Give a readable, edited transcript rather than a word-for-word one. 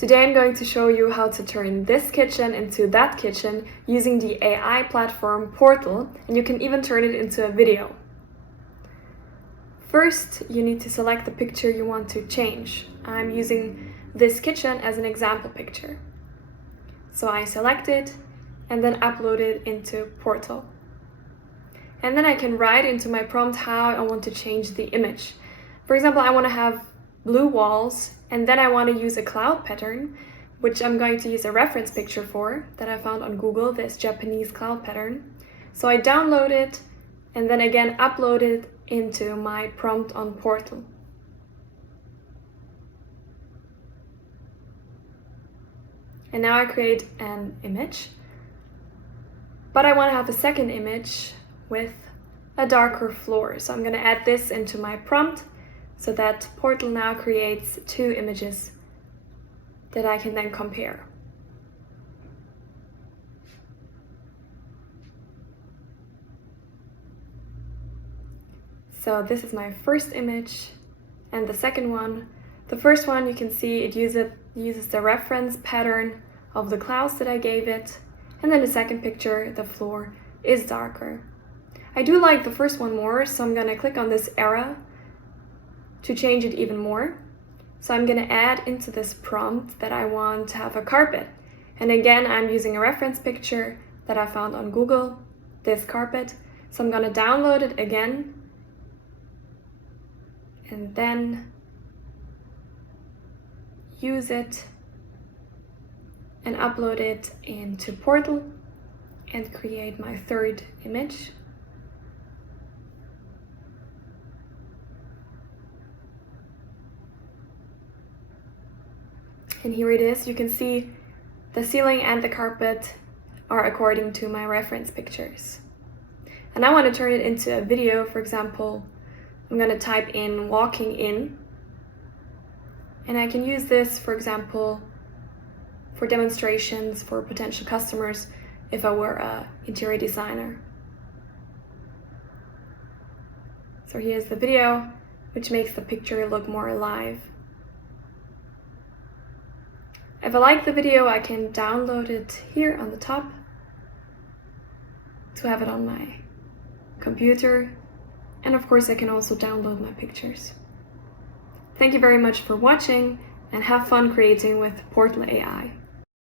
Today I'm going to show you how to turn this kitchen into that kitchen using the AI platform Portal, and you can even turn it into a video. First, you need to select the picture you want to change. I'm using this kitchen as an example picture. So I select it and then upload it into Portal. And then I can write into my prompt how I want to change the image. For example, I want to have blue walls, and then I want to use a cloud pattern, which I'm going to use a reference picture for that I found on Google, this Japanese cloud pattern. So I download it and then again upload it into my prompt on Portal. And now I create an image, but I want to have a second image with a darker floor. So I'm going to add this into my prompt so that Portal now creates two images that I can then compare. So this is my first image and the second one. The first one, you can see it uses the reference pattern of the clouds that I gave it. And then the second picture, the floor is darker. I do like the first one more, so I'm gonna click on this arrow to change it even more. So I'm gonna add into this prompt that I want to have a carpet. And again, I'm using a reference picture that I found on Google, this carpet. So I'm gonna download it again and then use it and upload it into Portal and create my third image. And here it is. You can see the ceiling and the carpet are according to my reference pictures. And I want to turn it into a video. For example, I'm going to type in walking in. And I can use this, for example, for demonstrations for potential customers if I were an interior designer. So here's the video, which makes the picture look more alive. If I like the video, I can download it here on the top to have it on my computer. And of course, I can also download my pictures. Thank you very much for watching and have fun creating with Portal AI.